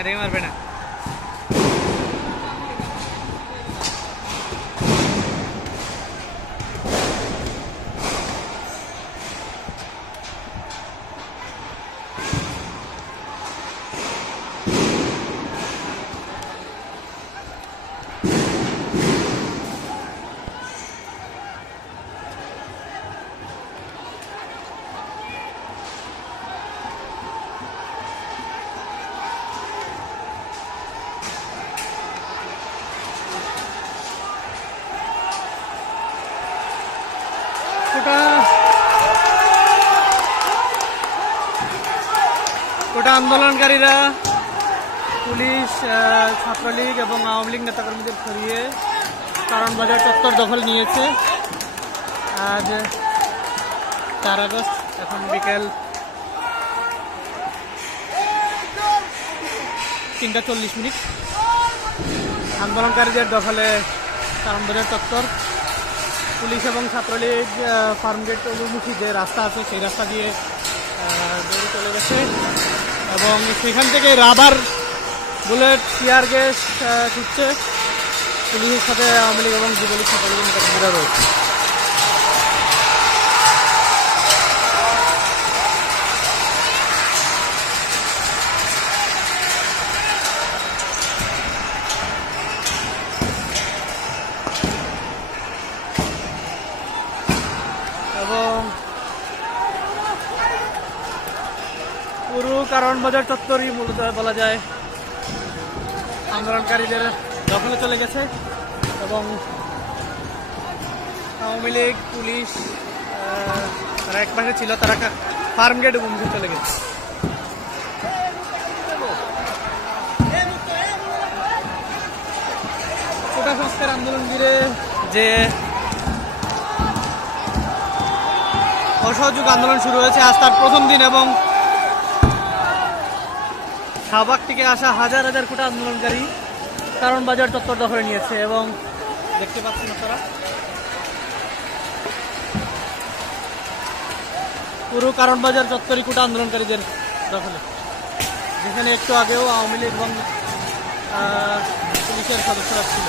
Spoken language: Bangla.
এটাকে মারবে না। গোটা আন্দোলনকারীরা পুলিশ, ছাত্রলীগ এবং আওয়ামী লীগ নেতাকর্মীদের সরিয়ে কারণ বাজার চত্বর দখল নিয়েছে। আজ 4 আগস্ট, এখন বিকেল 3:40। আন্দোলনকারীদের দখলে কারণ বাজার চত্বর। পুলিশ এবং ছাত্রলীগ ফার্মগেট অভিমুখী যে রাস্তা আছে সেই রাস্তা দিয়ে দৌড়ে চলে গেছে এবং সেখান থেকে রাবার বুলেট, টিয়ার গ্যাস ছুটছে। পুলিশের সাথে আওয়ামী লীগ এবং যুবলীগ ছাত্রলীগের নেতাকর্মীরা রয়েছে। এবং পুরো কারণ বাজার চত্বরই মূলত বলা যায় আন্দোলনকারীদের দখলে চলে গেছে এবং আওয়ামী লীগ, পুলিশ তারা এক পাশে ছিল, তারা ফার্মগেট অভিমুখে চলে গেছে। কোটা সংস্কার আন্দোলন ঘিরে যে অসহযোগ আন্দোলন শুরু হয়েছে আজ তার প্রথম দিন এবং শাহবাগ থেকে আসা হাজার হাজার কোটা আন্দোলনকারী কারণ বাজার চত্বর দখলে নিয়েছে এবং দেখতে পাচ্ছেন আপনারা পুরো কারণ বাজার চত্বরই কোটা আন্দোলনকারীদের দখলে, যেখানে একটু আগেও আওয়ামী লীগ এবং পুলিশের সদস্যরা ছিল।